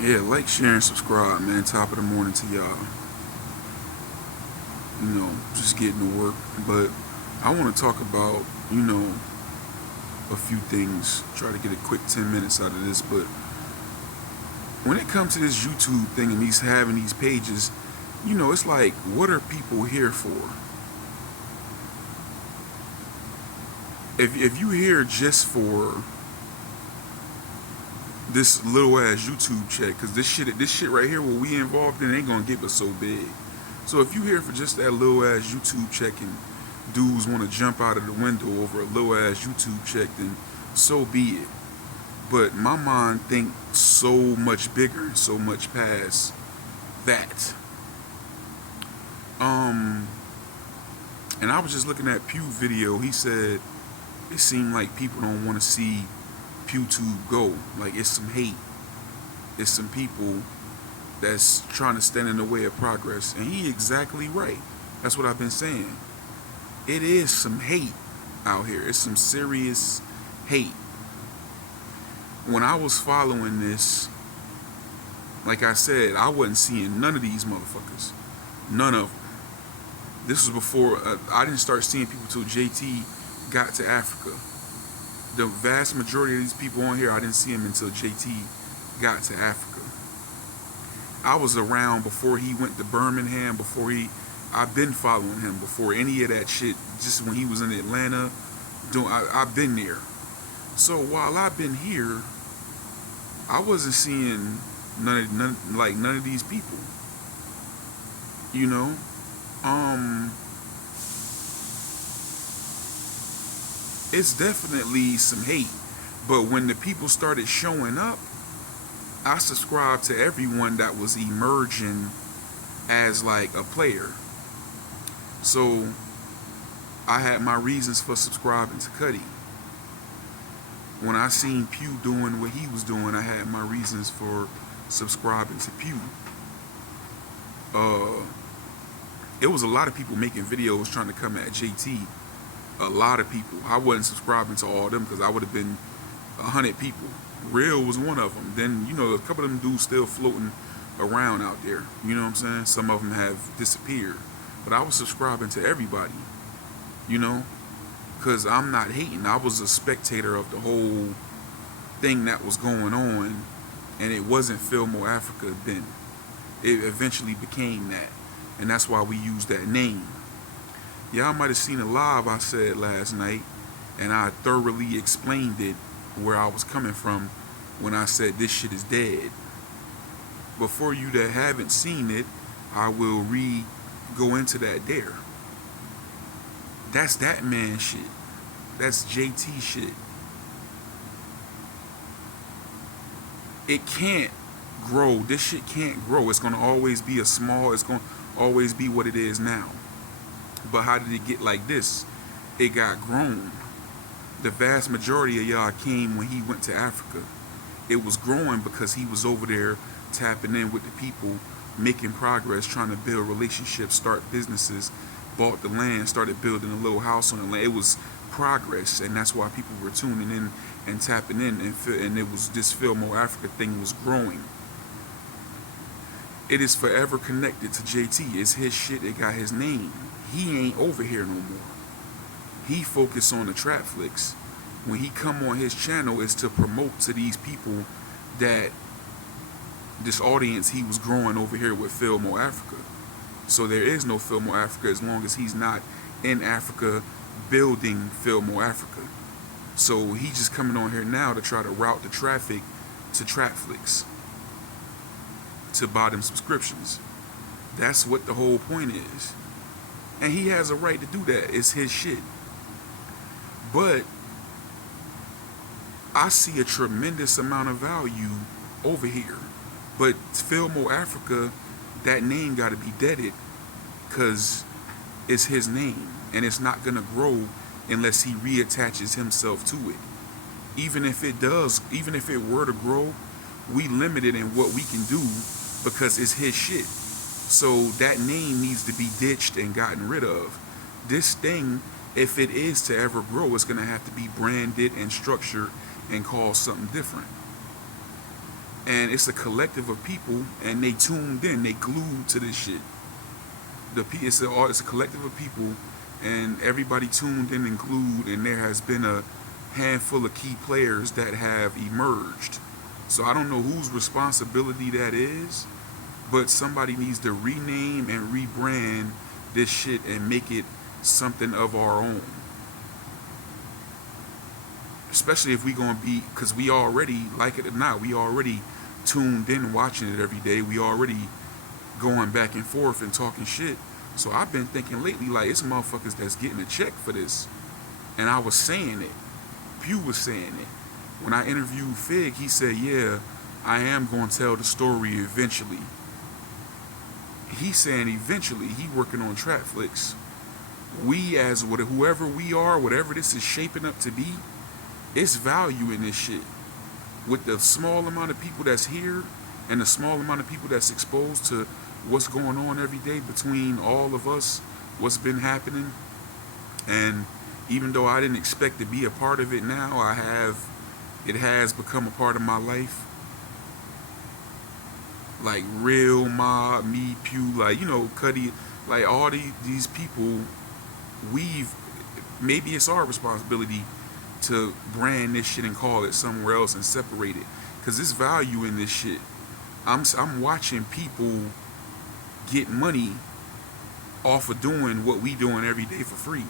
Yeah, like, share, and subscribe, man. Top of the morning to y'all. Just getting to work. But I want to talk about, a few things. Try to get a quick 10 minutes out of this. But when it comes to this YouTube thing and having these pages, it's like, what are people here for? If you here just for this little ass YouTube check, because this shit right here, what we involved in, ain't gonna get us so big. So if you here for just that little ass YouTube check and dudes want to jump out of the window over a little ass YouTube check, then so be it. But my mind think so much bigger, so much past that. Um, and I was just looking at Pew video. He said it seemed like people don't want to see PewTube go. Like, it's some hate. It's some people that's trying to stand in the way of progress. And he exactly right. That's what I've been saying. It is some hate out here. It's some serious hate. When I was following this, like I said, I wasn't seeing none of these motherfuckers. None of them. This was before, I didn't start seeing people till JT got to Africa. The vast majority of these people on here, I didn't see them until JT got to Africa. I was around before he went to Birmingham, I've been following him before any of that shit, just when he was in Atlanta, I've been there. So while I've been here, I wasn't seeing none of these people. You know? It's definitely some hate. But when the people started showing up, I subscribed to everyone that was emerging as like a player. So I had my reasons for subscribing to Cuddy. When I seen Pew doing what he was doing, I had my reasons for subscribing to Pew. It was a lot of people making videos trying to come at JT. A lot of people. I wasn't subscribing to all of them because I would have been 100 people. Real was one of them. Then, a couple of them dudes still floating around out there. You know what I'm saying? Some of them have disappeared. But I was subscribing to everybody. Because I'm not hating. I was a spectator of the whole thing that was going on. And it wasn't Filmoe Africa then. It eventually became that. And that's why we use that name. Y'all might have seen a live I said last night, and I thoroughly explained it where I was coming from when I said this shit is dead. But for you that haven't seen it, I will go into that there. That's that man shit. That's JT shit. It can't grow. This shit can't grow. It's gonna always be it's gonna always be what it is now. But how did it get like this? It got grown. The vast majority of y'all came when he went to Africa. It was growing because he was over there tapping in with the people, making progress, trying to build relationships, start businesses, bought the land, started building a little house on the land. It was progress, and that's why people were tuning in and tapping in, and it was this Filmoe Africa thing was growing. It is forever connected to JT. It's his shit. It got his name. He ain't over here no more. He focused on the trap flicks. When he come on his channel, is to promote to these people that this audience he was growing over here with Filmoe Africa. So there is no Filmoe Africa as long as he's not in Africa building Filmoe Africa. So he's just coming on here now to try to route the traffic to trap flicks, to buy them subscriptions. That's what the whole point is. And he has a right to do that. It's his shit. But I see a tremendous amount of value over here. But Filmoe Africa, that name got to be deaded because it's his name. And it's not going to grow unless he reattaches himself to it. Even if it were to grow, we limited in what we can do because it's his shit. So that name needs to be ditched and gotten rid of. This thing, if it is to ever grow, it's going to have to be branded and structured and called something different. and it's a collective of people, and they tuned in, they glued to this shit. It's a collective of people, and everybody tuned in and glued, and there has been a handful of key players that have emerged. So I don't know whose responsibility that is, but somebody needs to rename and rebrand this shit and make it something of our own. Especially if we gonna be, because we already, like it or not, we already tuned in watching it every day. We already going back and forth and talking shit. So I've been thinking lately, like, it's motherfuckers that's getting a check for this. And I was saying it. Pew was saying it. When I interviewed Fig, he said, yeah, I am going to tell the story eventually. He's saying eventually. He working on Trap Flicks. We, as whoever we are, whatever this is shaping up to be, it's value in this shit. With the small amount of people that's here and the small amount of people that's exposed to what's going on every day between all of us, what's been happening. And even though I didn't expect to be a part of it now, it has become a part of my life. Like Real, Mob, me, Pew, like, Cuddy, like all these people, maybe it's our responsibility to brand this shit and call it somewhere else and separate it. Because there's value in this shit. I'm watching people get money off of doing what we doing every day for free.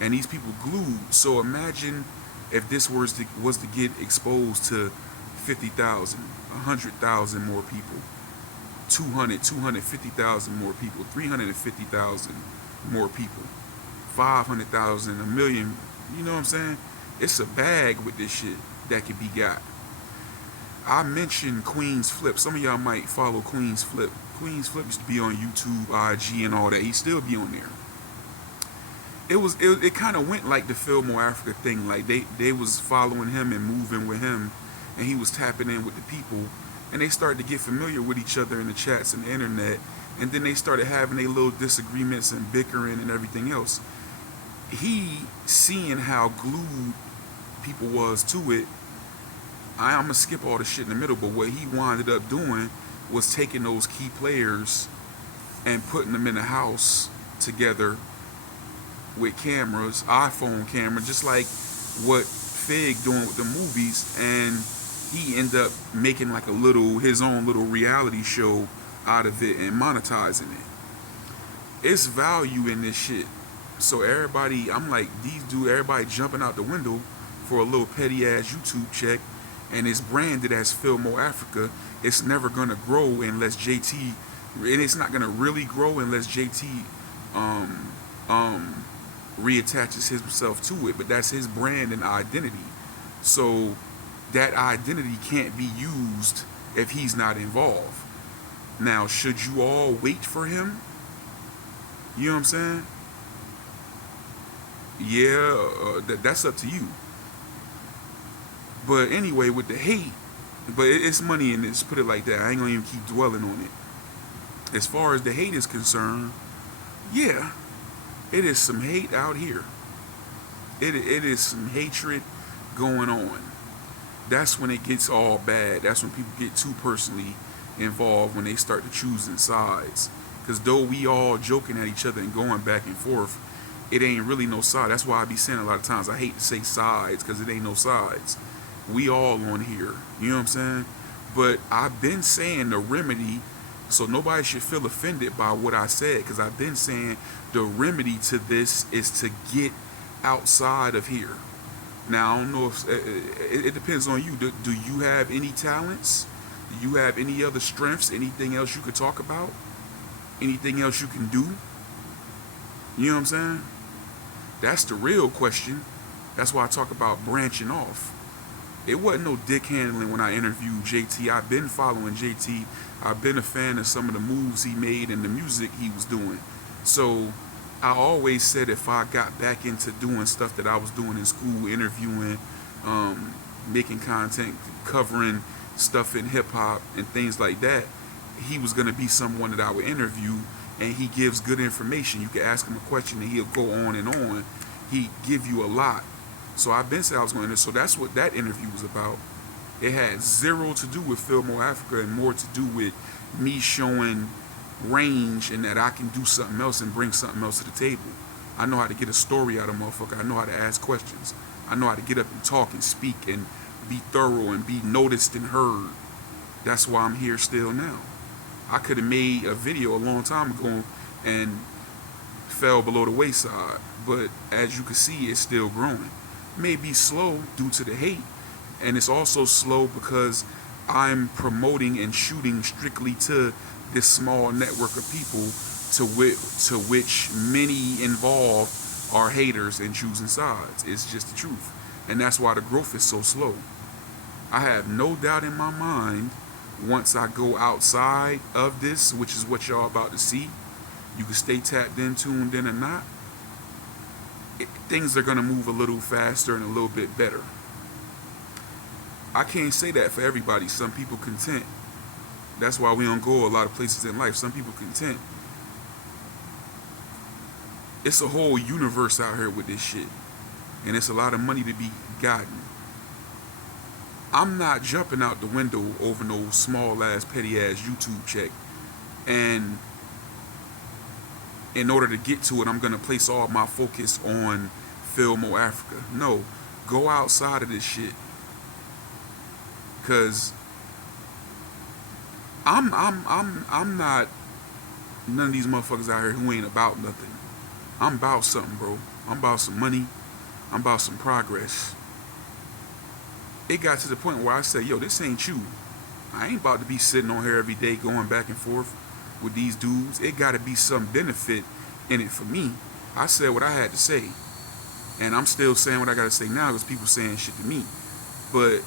And these people glued. So imagine if this was to get exposed to 50,000, 100,000 more people, 250,000 more people, 350,000 more people, 500,000, a million. You know what I'm saying? It's a bag with this shit that could be got. I mentioned Queen's Flip. Some of y'all might follow Queen's Flip. Queen's Flip used to be on YouTube, IG, and all that. He still be on there. It kind of went like the Filmoe Africa thing. Like they was following him and moving with him, and he was tapping in with the people, and they started to get familiar with each other in the chats and the internet, and then they started having their little disagreements and bickering and everything else. He, seeing how glued people was to it, I'm gonna skip all the shit in the middle, but what he wound up doing was taking those key players and putting them in a house together with cameras, iPhone camera, just like what Fig doing with the movies, and he ended up making like his own little reality show out of it and monetizing it. It's value in this shit. So everybody, I'm like, everybody jumping out the window for a little petty ass YouTube check, and it's branded as Filmoe Africa. It's never gonna grow unless JT, and it's not gonna really grow unless JT reattaches himself to it. But that's his brand and identity. So that identity can't be used if he's not involved. Now, should you all wait for him? You know what I'm saying? Yeah, that's up to you. But anyway, with the hate, but it's money in this, put it like that. I ain't gonna even keep dwelling on it. As far as the hate is concerned, yeah, it is some hate out here. It is some hatred going on. That's when it gets all bad. That's when people get too personally involved, when they start to choosing sides. Because though we all joking at each other and going back and forth, it ain't really no side. That's why I be saying a lot of times I hate to say sides, because it ain't no sides. We all on here. You know what I'm saying? But I've been saying the remedy, so nobody should feel offended by what I said, because I've been saying the remedy to this is to get outside of here. Now, I don't know if it depends on you. Do you have any talents? Do you have any other strengths? Anything else you could talk about? Anything else you can do? You know what I'm saying? That's the real question. That's why I talk about branching off. It wasn't no dick handling when I interviewed JT. I've been following JT. I've been a fan of some of the moves he made and the music he was doing. So I always said if I got back into doing stuff that I was doing in school, interviewing, making content, covering stuff in hip hop and things like that, he was going to be someone that I would interview, and he gives good information. You can ask him a question and he'll go on and on. He give you a lot. So I've been saying I was going to, so that's what that interview was about. It had zero to do with Filmoe Africa and more to do with me showing range and that I can do something else and bring something else to the table. I know how to get a story out of a motherfucker. I know how to ask questions. I know how to get up and talk and speak and be thorough and be noticed and heard. That's why I'm here still now. I could have made a video a long time ago and fell below the wayside, but as you can see, it's still growing. It may be slow due to the hate, and it's also slow because I'm promoting and shooting strictly to this small network of people to which many involved are haters and choosing sides. It's just the truth, and that's why the growth is so slow. I have no doubt in my mind, once I go outside of this, which is what y'all about to see, you can stay tapped in, tuned in or not, things are going to move a little faster and a little bit better. I can't say that for everybody. Some people content. That's why we don't go a lot of places in life. Some people content. It's a whole universe out here with this shit, and it's a lot of money to be gotten. I'm not jumping out the window over no small ass petty ass YouTube check, and in order to get to it, I'm gonna place all my focus on Filmoe Africa. No, go outside of this shit, cause I'm not none of these motherfuckers out here who ain't about nothing. I'm about something, bro. I'm about some money. I'm about some progress. It got to the point where I said, yo, this ain't you. I ain't about to be sitting on here every day going back and forth with these dudes. It got to be some benefit in it for me. I said what I had to say, and I'm still saying what I got to say now because people saying shit to me. But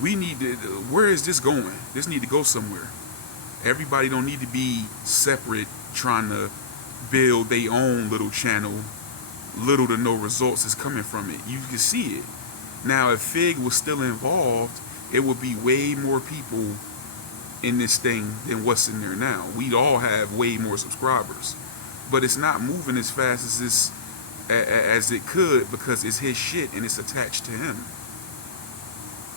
we need to, where is this going? This need to go somewhere. Everybody don't need to be separate trying to build their own little channel. Little to no results is coming from it. You can see it. Now, if Fig was still involved, it would be way more people in this thing than what's in there now. We'd all have way more subscribers. But it's not moving as fast as it could because it's his shit and it's attached to him.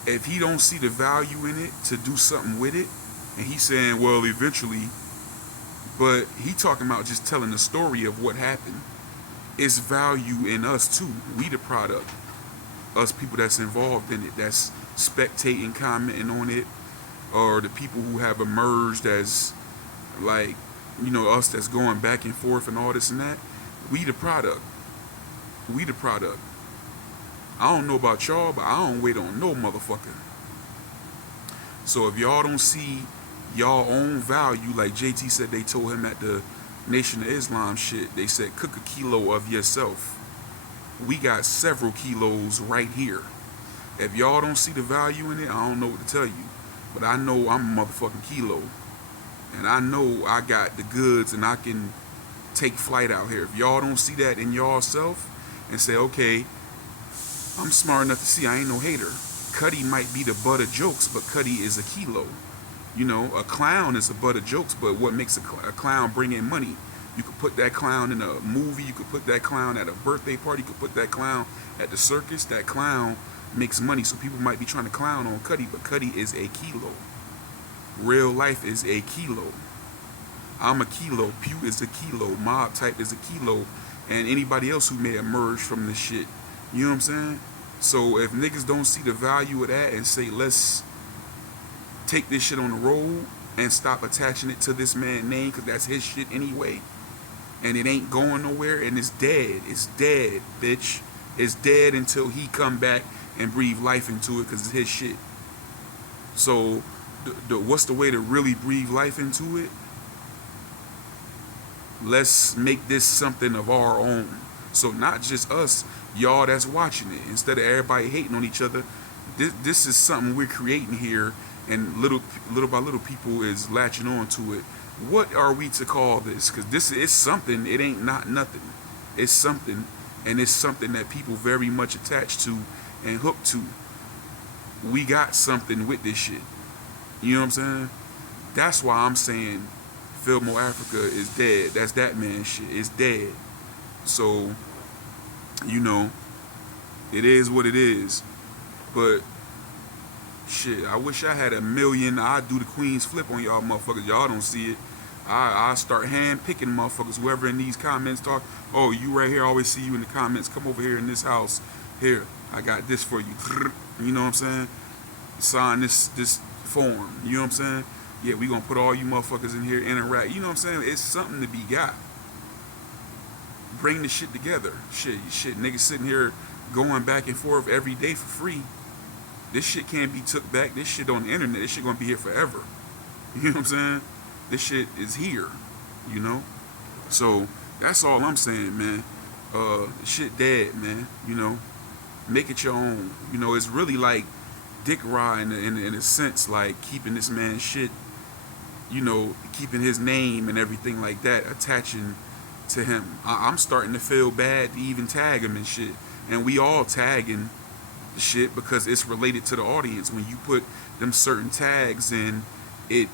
If he don't see the value in it to do something with it, and he's saying, well, eventually, but he talking about just telling the story of what happened. It's value in us too. We the product. Us people that's involved in it, that's spectating, commenting on it, or the people who have emerged as like, you know, us that's going back and forth and all this and that. We the product. We the product. I don't know about y'all, but I don't wait on no motherfucker. So if y'all don't see y'all own value, like JT said they told him at the Nation of Islam shit, they said cook a kilo of yourself. We got several kilos right here. If y'all don't see the value in it, I don't know what to tell you. But I know I'm a motherfucking kilo. And I know I got the goods and I can take flight out here. If y'all don't see that in y'all self and say, okay, I'm smart enough to see I ain't no hater. Cuddy might be the butt of jokes, but Cuddy is a kilo. You know, a clown is a butt of jokes, but what makes a clown bring in money? You could put that clown in a movie, you could put that clown at a birthday party, you could put that clown at the circus. That clown makes money, so people might be trying to clown on Cuddy, but Cuddy is a kilo. Real life is a kilo. I'm a kilo, Pew is a kilo, Mob Type is a kilo, and anybody else who may emerge from this shit. You know what I'm saying? So if niggas don't see the value of that and say, let's take this shit on the road and stop attaching it to this man's name because that's his shit anyway, and it ain't going nowhere, and it's dead. It's dead, bitch. It's dead until he come back and breathe life into it because it's his shit. So what's the way to really breathe life into it? Let's make this something of our own. So not just us, y'all that's watching it. Instead of everybody hating on each other, this is something we're creating here, and little by little people is latching on to it. What are we to call this? Because this is something. It ain't not nothing. It's something, and it's something that people very much attached to and hooked to. We got something with this shit. You know what I'm saying? That's why I'm saying Filmoe Africa is dead. That's that man shit. It's dead. So, you know, it is what it is. But shit, I wish I had a million. I'd do the Queen's flip on y'all motherfuckers. Y'all don't see it. I start hand picking motherfuckers. Whoever in these comments talk, oh, you right here. I always see you in the comments. Come over here in this house. Here, I got this for you. You know what I'm saying? Sign this form. You know what I'm saying? Yeah, we gonna put all you motherfuckers in here, interact. You know what I'm saying? It's something to be got. Bring the shit together. Shit, niggas sitting here going back and forth every day for free. This shit can't be took back. This shit on the internet. This shit gonna be here forever. You know what I'm saying? This shit is here. You know? So that's all I'm saying, man. Shit dead, man. You know? Make it your own. You know, it's really like dick ride in a sense, like keeping this man's shit, you know, keeping his name and everything like that, attaching to him. I'm starting to feel bad to even tag him and shit. And we all tagging the shit because it's related to the audience. When you put them certain tags in, it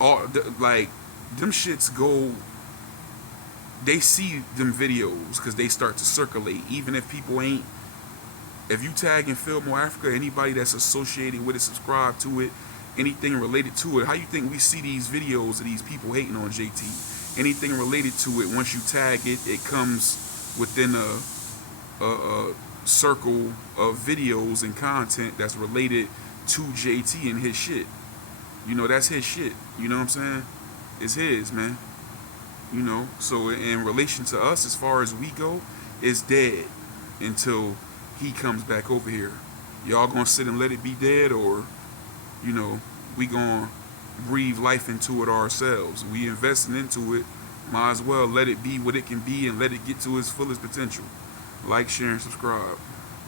all like them shits go. They see them videos because they start to circulate. Even if people ain't, if you tag in Filmoe Africa, anybody that's associated with it, subscribe to it, anything related to it, how you think we see these videos of these people hating on JT? Anything related to it, once you tag it, it comes within a circle of videos and content that's related to JT and his shit. You know, that's his shit. You know what I'm saying? It's his, man. You know, so in relation to us, as far as we go, it's dead until he comes back over here. Y'all gonna sit and let it be dead, or, you know, we gonna breathe life into it ourselves? We investing into it, might as well let it be what it can be and let it get to its fullest potential. Like, share, and subscribe.